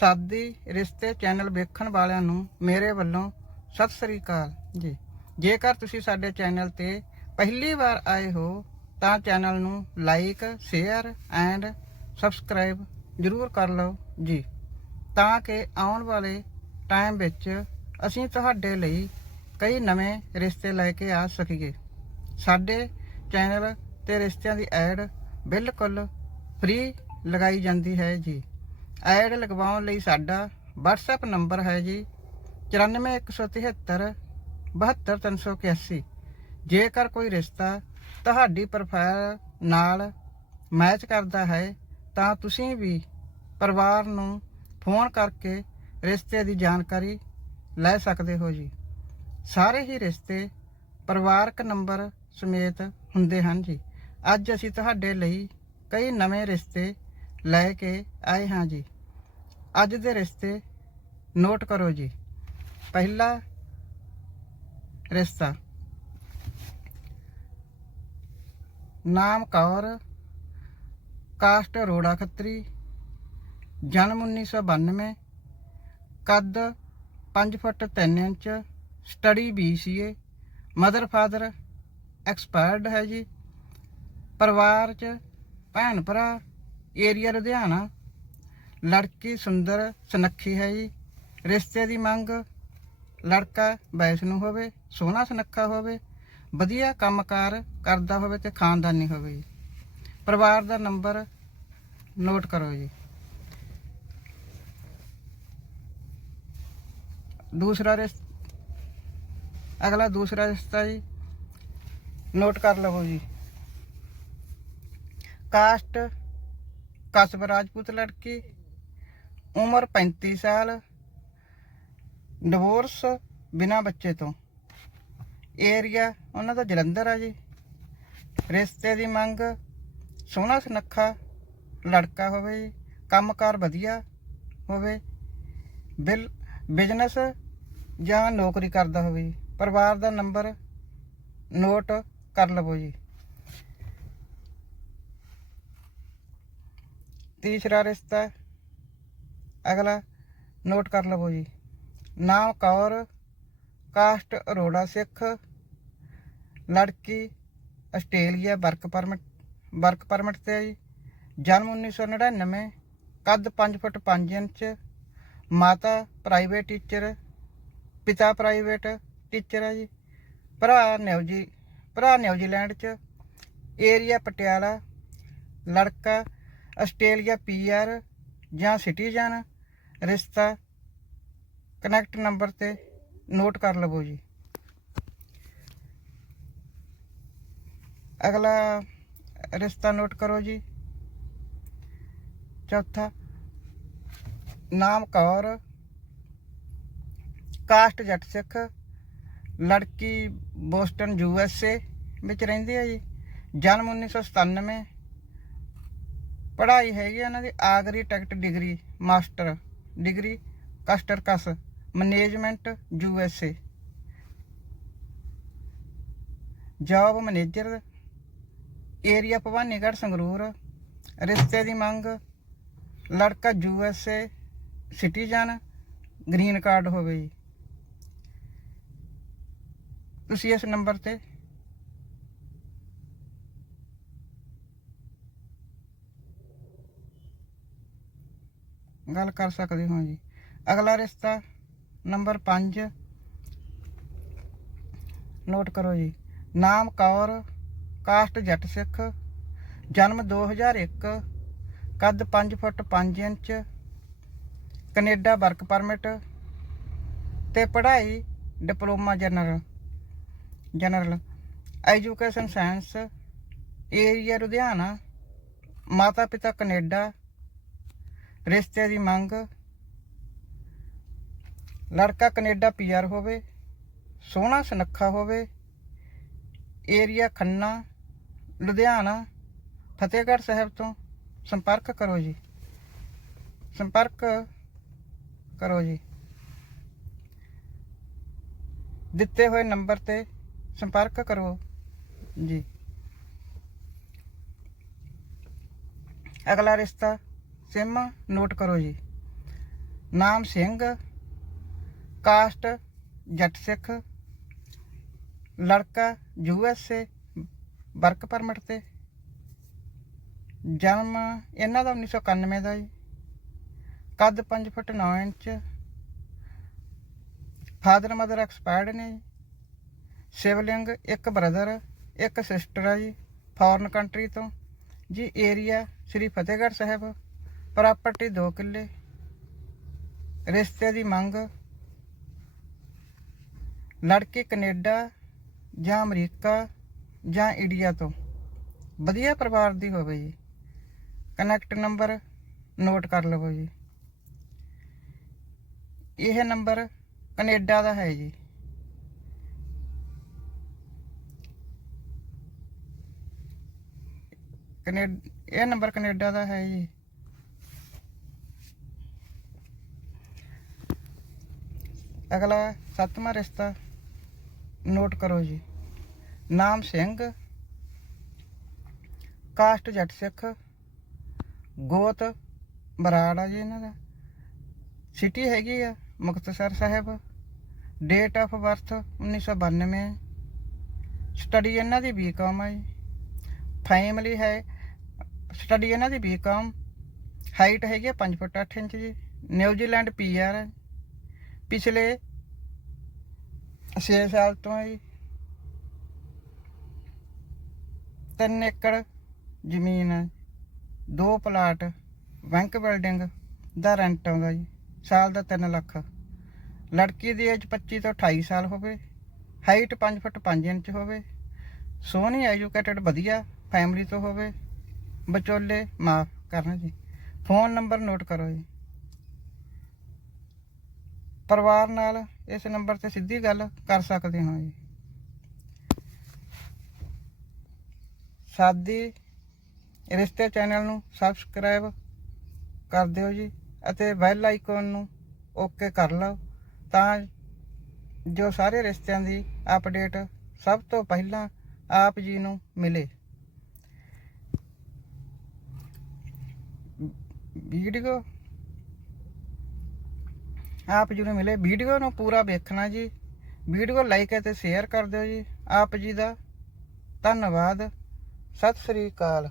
ਸਾਦੀ ਰਿਸ਼ਤੇ ਚੈਨਲ ਵੇਖਣ ਵਾਲਿਆਂ ਨੂੰ ਮੇਰੇ ਵੱਲੋਂ ਸਤਿ ਸ੍ਰੀ ਅਕਾਲ ਜੀ। ਜੇਕਰ ਤੁਸੀਂ ਸਾਡੇ ਚੈਨਲ ਤੇ ਪਹਿਲੀ ਵਾਰ ਆਏ ਹੋ, ਤਾਂ ਚੈਨਲ ਨੂੰ ਲਾਈਕ ਸ਼ੇਅਰ ਐਂਡ ਸਬਸਕ੍ਰਾਈਬ ਜ਼ਰੂਰ ਕਰ ਲਓ ਜੀ। ਤਾਂ ਕਿ ਆਉਣ ਵਾਲੇ ਟਾਈਮ ਵਿੱਚ ਅਸੀਂ ਤੁਹਾਡੇ ਲਈ ਕਈ ਨਵੇਂ ਰਿਸ਼ਤੇ ਲੈ ਕੇ ਆ ਸਕੀਏ। ਸਾਡੇ ਚੈਨਲ ਤੇ ਰਿਸ਼ਤਿਆਂ ਦੀ ਐਡ ਬਿਲਕੁਲ ਫ੍ਰੀ ਲਗਾਈ ਜਾਂਦੀ ਹੈ ਜੀ। ਐਡ ਲਗਵਾਉਣ ਲਈ ਸਾਡਾ WhatsApp ਨੰਬਰ ਹੈ ਜੀ 94173 72381 ਜੇਕਰ ਕੋਈ ਰਿਸ਼ਤਾ ਤੁਹਾਡੀ ਪ੍ਰੋਫਾਈਲ ਨਾਲ ਮੈਚ ਕਰਦਾ ਹੈ, ਤਾਂ ਤੁਸੀਂ ਵੀ ਪਰਿਵਾਰ ਨੂੰ ਫੋਨ ਕਰਕੇ ਰਿਸ਼ਤੇ ਦੀ ਜਾਣਕਾਰੀ ਲੈ ਸਕਦੇ ਹੋ ਜੀ। ਸਾਰੇ ਹੀ ਰਿਸ਼ਤੇ ਪਰਿਵਾਰਕ ਨੰਬਰ ਸਮੇਤ ਹੁੰਦੇ ਹਨ ਜੀ। ਅੱਜ ਅਸੀਂ ਤੁਹਾਡੇ ਲਈ ਕਈ ਨਵੇਂ ਰਿਸ਼ਤੇ ਲੈ ਕੇ ਆਏ ਹਾਂ ਜੀ। ਅੱਜ ਦੇ ਰਿਸ਼ਤੇ ਨੋਟ ਕਰੋ ਜੀ। ਪਹਿਲਾ ਰਿਸ਼ਤਾ। ਨਾਮ ਕੌਰ, ਕਾਸਟ ਰੋੜਾ ਖੱਤਰੀ ਜਨਮ 1992 ਕੱਦ 5 foot 3 inch, study BCA mother father expired ਹੈ ਜੀ। ਪਰਿਵਾਰ ਚ ਭੈਣ ਭਰਾ, ਏਰੀਆ ਲੁਧਿਆਣਾ। ਲੜਕੀ ਸੁੰਦਰ ਸੁਨੱਖੀ ਹੈ ਜੀ। ਰਿਸ਼ਤੇ ਦੀ ਮੰਗ, ਲੜਕਾ ਬੈਸ ਨੂੰ ਹੋਵੇ, ਸੋਹਣਾ ਸੁਨੱਖਾ ਹੋਵੇ, ਵਧੀਆ ਕੰਮਕਾਰ ਕਰਦਾ ਹੋਵੇ ਤੇ ਖਾਨਦਾਨੀ ਹੋਵੇ ਜੀ। ਪਰਿਵਾਰ ਦਾ ਨੰਬਰ ਨੋਟ ਕਰੋ ਜੀ। ਦੂਸਰਾ ਰਿਸ਼ਤਾ ਅਗਲਾ ਦੂਸਰਾ ਰਿਸ਼ਤਾ ਜੀ, ਨੋਟ ਕਰ ਲਵੋ ਜੀ। ਕਾਸਟ ਕਸਬ ਰਾਜਪੂਤ ਲੜਕੀ ਉਮਰ 35 ਸਾਲ ਡਿਵੋਰਸ ਬਿਨਾ ਬੱਚੇ ਤੋਂ। ਏਰੀਆ ਉਹਨਾਂ ਦਾ ਜਲੰਧਰ ਆ ਜੀ। ਰਿਸ਼ਤੇ ਦੀ ਮੰਗ, ਸੋਹਣਾ ਸੁਨੱਖਾ ਲੜਕਾ ਹੋਵੇ ਜੀ ਕੰਮਕਾਰ ਵਧੀਆ ਹੋਵੇ, ਬਿਲ ਬਿਜ਼ਨਸ ਜਾਂ ਨੌਕਰੀ ਕਰਦਾ ਹੋਵੇ ਜੀ ਪਰਿਵਾਰ ਦਾ ਨੰਬਰ ਨੋਟ ਕਰ ਲਵੋ ਜੀ। ਤੀਸਰਾ ਰਿਸ਼ਤਾ ਅਗਲਾ ਨੋਟ ਕਰ ਲਵੋ ਜੀ। ਨਾਮ ਕੌਰ ਕਾਸਟ ਅਰੋੜਾ ਸਿੱਖ, ਲੜਕੀ Australia work permit work permit ਤੇ ਹੈ ਜੀ। ਜਨਮ 1999 ਕੱਦ 5 ਫੁੱਟ 5 ਇੰਚ, ਮਾਤਾ ਪ੍ਰਾਈਵੇਟ ਟੀਚਰ ਪਿਤਾ ਪ੍ਰਾਈਵੇਟ ਟੀਚਰ ਹੈ ਜੀ। ਭਰਾ ਨਿਊਜੀ ਭਰਾ ਨਿਊਜ਼ੀਲੈਂਡ ਚ ਏਰੀਆ ਪਟਿਆਲਾ, ਲੜਕਾ ਆਸਟ੍ਰੇਲੀਆ ਪੀਆਰ ਜਾਂ ਸਿਟੀਜ਼ਨ ਰਿਸ਼ਤਾ ਕਨੈਕਟ ਨੰਬਰ ਤੇ ਨੋਟ ਕਰ ਲਵੋ ਜੀ। ਅਗਲਾ ਰਿਸ਼ਤਾ ਨੋਟ ਕਰੋ ਜੀ। ਚੌਥਾ, ਨਾਮ ਕੌਰ ਕਾਸਟ ਜੱਟ ਸਿੱਖ, ਲੜਕੀ ਬੋਸਟਨ, ਯੂ ਐਸ ਏ ਵਿੱਚ ਰਹਿੰਦੀ ਹੈ ਜੀ। ਜਨਮ 1997 ਪੜ੍ਹਾਈ ਹੈਗੀ ਆ ਇਹਨਾਂ ਦੀ ਆਗਰੀ ਟੈਕਟ ਡਿਗਰੀ, ਮਾਸਟਰ। ਡਿਗਰੀ, ਕਸਟਰ ਕਸ, management, U S A. Job manager, area Bhawanigarh, Sangrur. ਰਿਸ਼ਤੇ ਦੀ ਮੰਗ, ਲੜਕਾ U S A, citizen, green card ਹੋਵੇ ਜੀ ਤੁਸੀਂ ਇਸ ਨੰਬਰ ਤੇ ਗੱਲ ਕਰ ਸਕਦੇ ਹੋ ਜੀ। ਅਗਲਾ ਰਿਸ਼ਤਾ ਨੰਬਰ 5 ਨੋਟ ਕਰੋ ਜੀ। ਨਾਮ ਕੌਰ, ਕਾਸਟ ਜੱਟ ਸਿੱਖ, ਜਨਮ 2001 ਕੱਦ 5 foot 5 inch, Canada work permit ਤੇ ਪੜ੍ਹਾਈ diploma general general. Education science area Ludhiana, ਮਾਤਾ ਪਿਤਾ ਕੈਨੇਡਾ ਰਿਸ਼ਤੇ ਦੀ ਮੰਗ। ਲੜਕਾ ਕੈਨੇਡਾ ਪੀਆਰ ਹੋਵੇ, ਸੋਹਣਾ ਸੁਨੱਖਾ ਹੋਵੇ, ਏਰੀਆ ਖੰਨਾ, ਲੁਧਿਆਣਾ, ਫਤਿਹਗੜ੍ਹ ਸਾਹਿਬ ਤੋਂ ਸੰਪਰਕ ਕਰੋ ਜੀ। ਸੰਪਰਕ ਕਰੋ ਜੀ। ਦਿੱਤੇ ਹੋਏ ਨੰਬਰ ਤੇ ਸੰਪਰਕ ਕਰੋ ਜੀ। ਅਗਲਾ ਰਿਸ਼ਤਾ ਸਿਮ ਨੋਟ ਕਰੋ ਜੀ। ਨਾਮ ਸਿੰਘ, ਕਾਸਟ, ਜੱਟ ਸਿੱਖ, ਲੜਕਾ U S A, work permit ਤੇ। ਜਨਮ ਇਹਨਾਂ ਦਾ 1991 ਦਾ ਜੀ। ਕੱਦ 5 foot 9 inch. Father mother expired ਨੇ ਜੀ। ਸਿਵਲਿੰਗ ਇੱਕ ਬ੍ਰਦਰ, ਇੱਕ ਸਿਸਟਰ ਆ ਜੀ, ਫੋਰਨ ਕੰਟਰੀ ਤੋਂ। ਜੀ ਏਰੀਆ ਸ੍ਰੀ ਫਤਿਹਗੜ੍ਹ ਸਾਹਿਬ। ਪ੍ਰਾਪਰਟੀ 2 ਕਿੱਲੇ। ਰਿਸ਼ਤੇ ਦੀ ਮੰਗ। ਲੜਕੀ ਕੈਨੇਡਾ ਜਾਂ ਅਮਰੀਕਾ ਜਾਂ ਇੰਡੀਆ ਤੋਂ। ਵਧੀਆ ਪਰਿਵਾਰ ਦੀ ਹੋਵੇ ਜੀ। ਕਨੈਕਟ ਨੰਬਰ ਨੋਟ ਕਰ ਲਵੋ ਜੀ। ਇਹ ਨੰਬਰ ਕੈਨੇਡਾ ਦਾ ਹੈ ਜੀ। ਕਨੇ ਇਹ ਨੰਬਰ ਕੈਨੇਡਾ ਦਾ ਹੈ ਜੀ। ਅਗਲਾ ਸੱਤਵਾਂ ਰਿਸ਼ਤਾ। ਨੋਟ ਕਰੋ ਜੀ। ਨਾਮ ਸਿੰਘ। ਕਾਸਟ ਜੱਟ ਸਿੱਖ। ਗੋਤ ਬਰਾੜ ਆ ਜੀ ਇਹਨਾਂ ਦਾ। ਸਿਟੀ ਹੈਗੀ ਆ Muktsar Sahib. Date of birth 1992 study ਇਹਨਾਂ ਦੀ ਬੀਕਾਮ ਆ ਜੀ। ਫੈਮਿਲੀ ਹੈ ਸਟੱਡੀ ਇਹਨਾਂ ਦੀ ਬੀਕਾਮ ਹਾਈਟ ਹੈਗੀ ਆ 5 ਫੁੱਟ 8 ਇੰਚ ਜੀ। ਨਿਊਜ਼ੀਲੈਂਡ ਪੀਆਰ ਹੈ ਪਿਛਲੇ 6 ਸਾਲ ਤੋਂ ਹੈ ਜੀ 3 ਏਕੜ ਜ਼ਮੀਨ ਹੈ ਦੋ ਪਲਾਟ ਬੈਂਕ ਬਿਲਡਿੰਗ ਦਾ ਰੈਂਟ ਆਉਂਦਾ ਜੀ, ਸਾਲ ਦਾ 3 ਲੱਖ। ਲੜਕੀ ਦੀ ਏਜ 25 ਤੋਂ 28 ਸਾਲ ਹੋਵੇ ਹਾਈਟ 5 ਫੁੱਟ 5 ਇੰਚ ਹੋਵੇ, ਸੋਹਣੀ ਐਜੂਕੇਟਡ ਵਧੀਆ ਫੈਮਿਲੀ ਤੋਂ ਹੋਵੇ, ਵਿਚੋਲੇ ਮਾਫ ਕਰਨਾ ਜੀ। ਫੋਨ ਨੰਬਰ ਨੋਟ ਕਰੋ ਜੀ। ਪਰਿਵਾਰ ਨਾਲ ਇਸ ਨੰਬਰ ਤੇ ਸਿੱਧੀ ਗੱਲ ਕਰ ਸਕਦੇ ਹਾਂ ਜੀ। ਸਾਦੀ ਰਿਸ਼ਤੇ ਚੈਨਲ ਨੂੰ ਸਬਸਕ੍ਰਾਈਬ ਕਰ ਦਿਓ ਜੀ ਅਤੇ ਬੈਲ ਆਈਕਨ ਨੂੰ ਓਕੇ ਕਰ ਲਓ ਤਾਂ ਜੋ ਸਾਰੇ ਰਿਸ਼ਤਿਆਂ ਦੀ ਅਪਡੇਟ ਸਭ ਤੋਂ ਪਹਿਲਾਂ ਆਪ ਜੀ ਨੂੰ ਮਿਲੇ। ਵੀਡੀਓ ਆਪ ਜੀ ਨੂੰ ਮਿਲੇ। ਵੀਡੀਓ ਨੂੰ ਪੂਰਾ ਵੇਖਣਾ ਜੀ। ਵੀਡੀਓ ਲਾਈਕ ਅਤੇ ਸ਼ੇਅਰ ਕਰ ਦਿਓ ਜੀ। ਆਪ ਜੀ ਦਾ ਧੰਨਵਾਦ। ਸਤਿ ਸ੍ਰੀ ਅਕਾਲ।